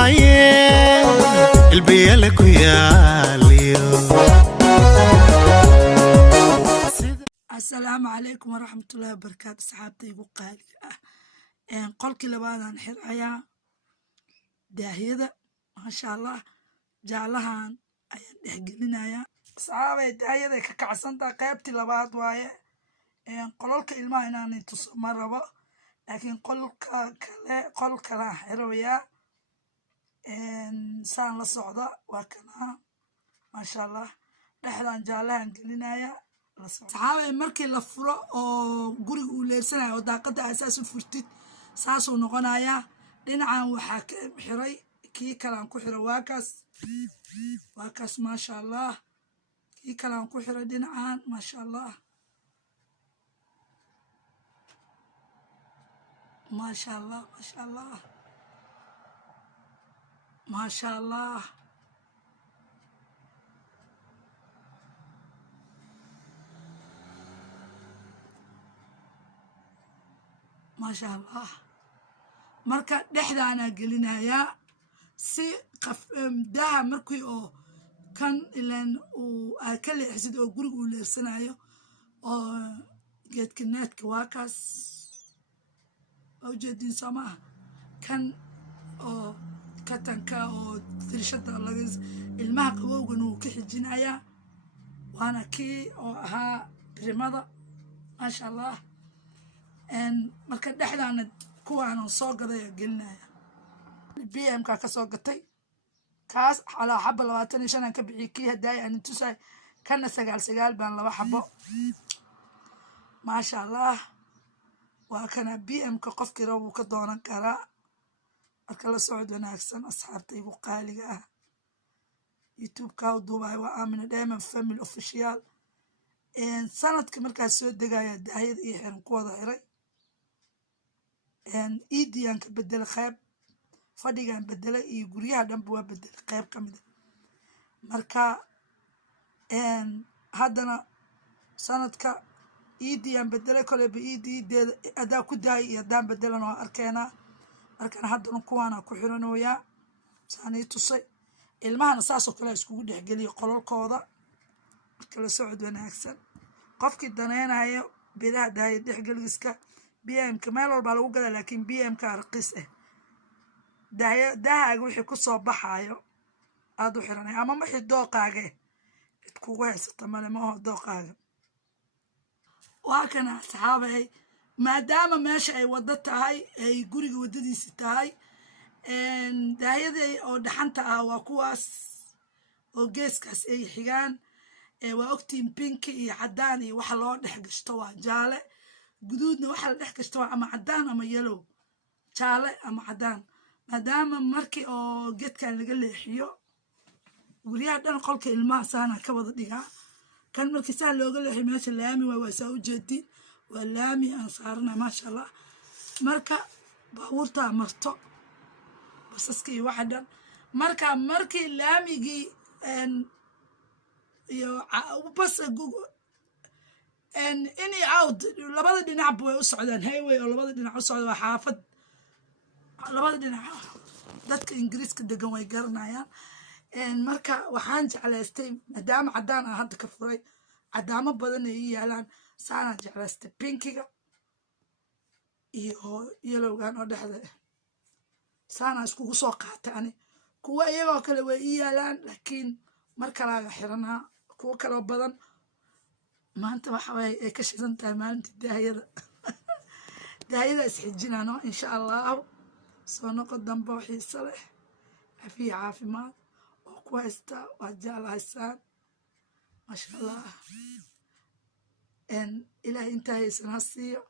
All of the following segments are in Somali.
maaye البيالك وياليو. السلام عليكم ورحمة الله وبركاته. صحابتي وقالي قولك لبادان حرعيا داهيدا ما شاء الله جعلها أيان دحقلنا يا صحابي داهيدا كعسنتا قيبتي لباد واي قولك إلما إناني مرة لكن قولك لا حرويا سان لصعدة وكنا ما شاء الله dhexdan jaalahan gelinaya la soo saxaabay markii la furo oo guriga uu leersanayo daaqada asaas u furtid saasoo noqonaya dhinacan waxa ka xiray kii kale aan ku xiro waa kaas ma sha Allah kii kale aan ku xiro dhinacan ma sha Allah ma sha Allah ma sha Allah ma sha Allah ما شاء الله marka dhexdaana gelinaya si daha markii oo kan ilaan uu ka leexsid oo guriga uu leersanayo oo geedka needka waa kaas oo jeedin samaha kan oo katanka oo tirshada laga ilmaha qabowgan uu ka xijinaya waana kii oo ahaa primada ma sha Allah marka dhexdaana kuwaan soo gaday gelinaya BM ka soo gatay kaas xala xabba 25 aan ka bixiyay kii haday aan tusay kana 9 baan laba xabbo ma sha Allah waa kana BM ka qofkii rabo ka doonan kara marka la socod wanaagsan asxaabtay ugu qaaliga ah YouTube ka duubay waa Amina Diamond Family Official sanadka markaas soo degaya daahiyada iyo xiran ku wada xiray iidiyan ka bedelay qayb fadhigan bedelay iyo guriyaha dhanba waa bedelay qayb kamid marka haddana sanadka iidiyan bedelay kale ba iidideeda adaa ku daay iyo hadaan bedelan oo arkeena markaan haddana kuwaana ku xiranooya saani tusay ilmahana saasoo kale iskugu dhexgeliyo qololkooda marka la socod wanaagsan qofkii daneynayo bilaha dahay dhexgeliska BM meel walba lagu gala laakiin BM ka raqiis ah daahaga wixii ku soo baxayo aad u xiranay ama wixii dooqaaga cid kugu haysata male ma oo dooqaaga waa kana saxaabay maadaama meesha ay wada tahay ay guriga wadadiisa tahay daahiyada oo dhaxanta ah waa kuwaas oo geeskaas ay xigaan waa ogtiin pink iyo cadaan iyo waxa loo dhex gashto waa jaale guduudna waxa la dhex gashto ama cadaan ama yellow jaale ama cadaan maadaama markii oo geedkan laga leexiyo guriyaha dhan qolka ilmaha saana ka wada dhigaa kan markii saan looga leexiyo meesha laami waa saa u jeedin waa laami aan saarana ma sha Allah marka baabuurta marto basaska iyo waxa dhan markii laamigii iyo bas in out labada dhinac way u socdaan highway oo labada dhinac u socdo waa xaafad labada dhinac dadka Ingiriiska degan way garanayaan marka waxaan jeclaystay maadaama cadaan ah hadda ka furay cadaamo badan ay yaalaan saana jeclaystay pinkiga iyo yellowgan oo dhexda saana iskugu soo qaatay ani kuwa iyagoo kale way yaalaan laakiin marka laga xiranaa kuwa kale badan maanta waxa ay ka shidan tahay maalintii daahiyada isxijinano insha Allah soo noqon dambe xiiso leh caafimaad oo ku haysta waa jeclahaysaan ma sha Allah ilaahay inta haysan hasiyo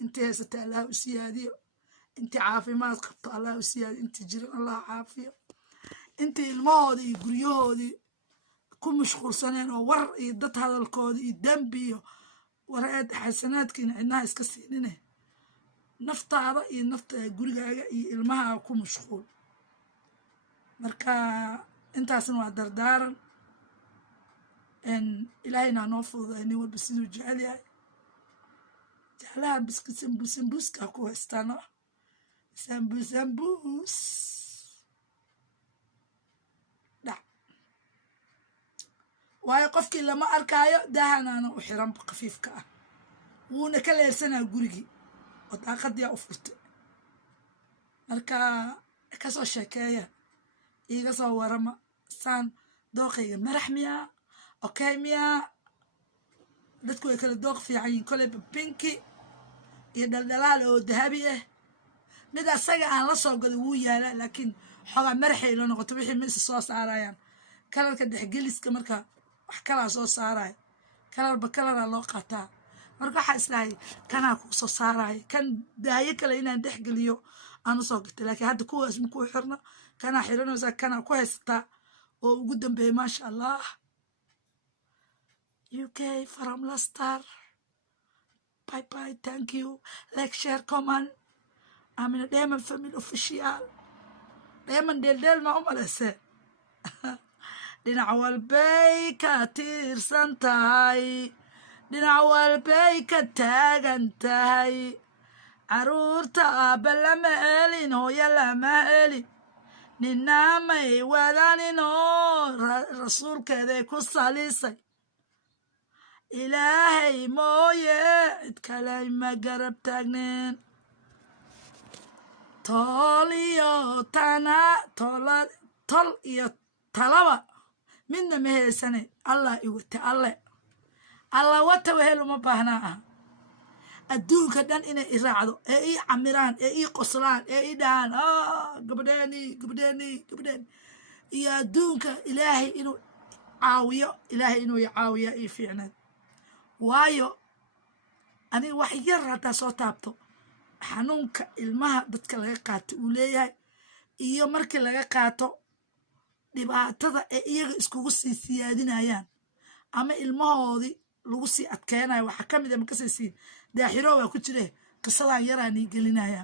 inta haysata Allah u siyaadiyo inta caafimaad qabto Allah u siyaadiyo inta jiran Allah caafiyo inta ilmahoodii iyo guryahoodii ku mashquulsaneen oo war iyo dad hadalkooda iyo dambi iyo waraad xasanaadkiina cidnaha iska siinine naftaada iyo nafta gurigaaga iyo ilmaha ku mashquul marka intaasna waa dardaaran ilaahayna noo fududay nin walba siduu jecel yahay jeclaha sambuuska ku haystaan sambuus waayo qofkii lama arkaayo daahanaana u xiran khafiifka ah wuuna ka leersanaa gurigii oo daaqadiyaa u furtay marka kasoo sheekeeya iiga soo warama saan dooqayga marax miyaa okay miyaa dadku way kala dooq fiican yihiin koleyba binki iyo dhaldhalaal oo dahabi ah mid asaga aan la soo gado wuu yaalaa laakiin xogaa maraxay la noqoto wixii ma isa soo saarayaan kalarka dhexgeliska marka wax kalaa soo saaraya kalarba kalaraa loo qaataa marka waxaa islahay kanaa kuu soo saaraya kan daayo kale inaan dhexgeliyo aan usoo gatay laakiin hadda kuwaas makuu xirno kanaa xiranaysaa kanaa ku haysataa oo ugu dambeeyay maasha allah UK from Leicester. Bye bye, thank you. Like, share, comment. I'm in a Diamond Family official. Diamond del ma umalese. Dhinac walbay ka tirsan tahay. Dhinac walbay ka taagan tahay. Caruurta aabba lama helin, hooyo lama helin. Nina may wadaninoo rasuulkeeday ku salisay. ilaahay mooye cid kale ma garab taagnen tol iyo talaba midna ma heysane allah iwata alla wata wehel uma baahnaa ah adduunka dhan inay i raacdo ee ii camiraan ee ii qoslaan ee ii dhahaan gabadheeni iyo adduunka ilaahay inuu caawiyo ilaahay inuu i caawiya ii fiicneed waayo aniga wax yar haddaa soo taabto xanuunka ilmaha dadka laga qaato uu leeyahay iyo markii laga qaato dhibaatada ee iyaga iskugu sii siyaadinayaan ama ilmahoodii lagu sii adkeenayo waxaa ka mid a makasaysiin daaxiro waa ku jire qisadan yaraanii gelinaya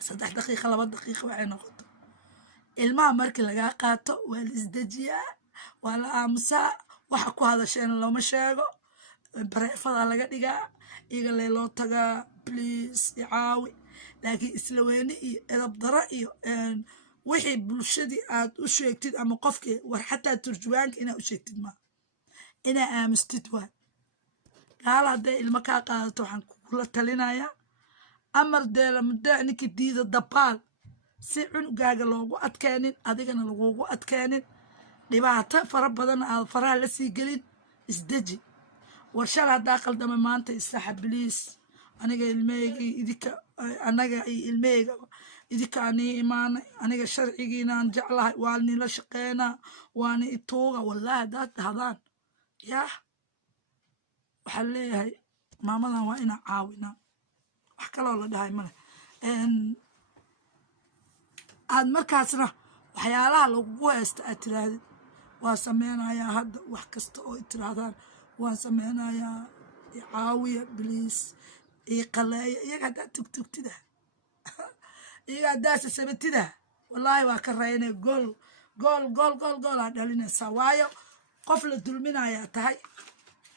3 daqiiqa 2 daqiiqa waxay noqoto ilmaha markii laga qaato waa la isdejiyaa waa la aamusaa waxa ku hadasheena looma sheego bareefada laga dhigaa iyaga leeloo tagaa please icaawi laakiin isla weyne iyo edab daro iyo wixii bulshadii aad u sheegtid ama qofkii war xataa turjubaanka inaad u sheegtid ma inaa aamustid waa gaala hadday ilmo kaa qaadato waxaan kula talinayaa amar deela muddo ninkii diida dabaal si cunugaaga loogu adkeenin adigana lagugu adkeenin dhibaato fara badan aad faraha la sii gelin isdeji warshal haddaa qaldama maanta isaxa biliis aniga ilmeyga idinka anaga ilmeyga idinka anii imaanay aniga sharcigiinaan jeclahay waa nila shaqeynaa waana ituuga wallaahi haddaad dhahdaan yaa waxaa leeyahay maamadan waa inaa caawinaa wax kaloo la dhahay male aad markaasna waxyaalaha lagugu haysta aad tirahdid waa sameynayaa hadda wax kasta oo tirahdaan waan sameynayaa icaawiya biliis ii qaleeya iyaga haddaa tugtugtida iyaga haddaa sasabatida wallaahi waa ka raynay gool aa dhalinaysaa waayo qof la dulminayaa tahay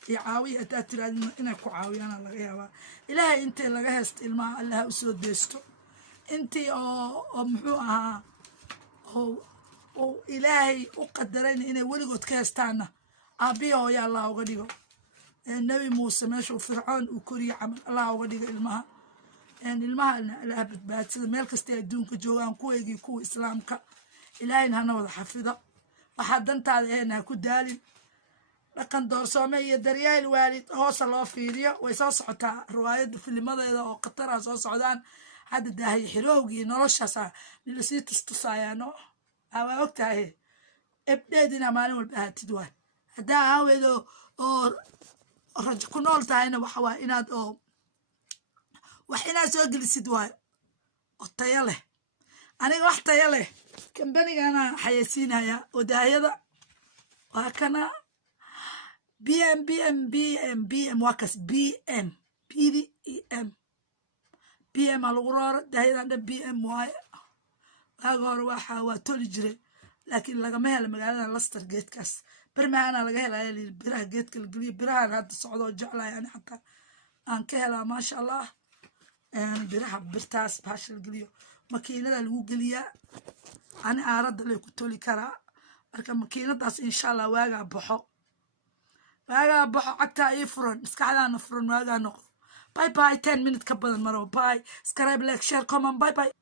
icaawiya haddaa tirahdid inay ku caawiyaana laga yaabaa ilaahay intii laga haysta ilmaha allaha u soo deesto intii oo muxuu ahaa oo ilaahay u qadarayna inay weligood ka haystaana aabbihi hooya allah uga dhigo nebi muuse meeshuu fircoon uu koriye camal allah uga dhigo ilmaha ilaah badbaadsada meel kastay adduunka joogaan kuweygii kuwa islaamka ilaahayna hana wada xafido waxaa dantaada ahayna ha ku daalin dhaqan doorsoome iyo daryeel waalid hoosa loo fiiriyo way soo socotaa riwaayadda filimadeeda oo khatara soo socdaan hadda daahay xirowgii noloshaasa nila sii tustusayaano waa ogtahay ebdheedina maalin walba ahaatid waay haddaa aaweedo oo rajo ku nool tahayna waxa waa inaad oo wax inaad soo gelisid waayo oo tayo leh aniga wax tayo leh kambanigana xayeysiinaya oo daayada waa kana BM waa kas BM BM aa lagu rooro daayadan dhan BM waaye waaga hore waa toli jire laakiin lagama helo magaalada Leicester geedkaas برمعنا على جهل عيالي براه جيت كل قليل براه هذا الصعود جعله يعني حتى أن كهلا ما شاء الله يعني براه برتاس بهاش القليل ماكينة اللي هو قليا أنا أرد اللي كنت لي كرا لكن ماكينة داس إن شاء الله واقع بحق waagaa baxo cagtaa ii furan maskaxdaana furan waagaa noqdo. Bye bye 10 minutes ka badan maro. Bye. Subscribe, like, share, comment. Bye bye.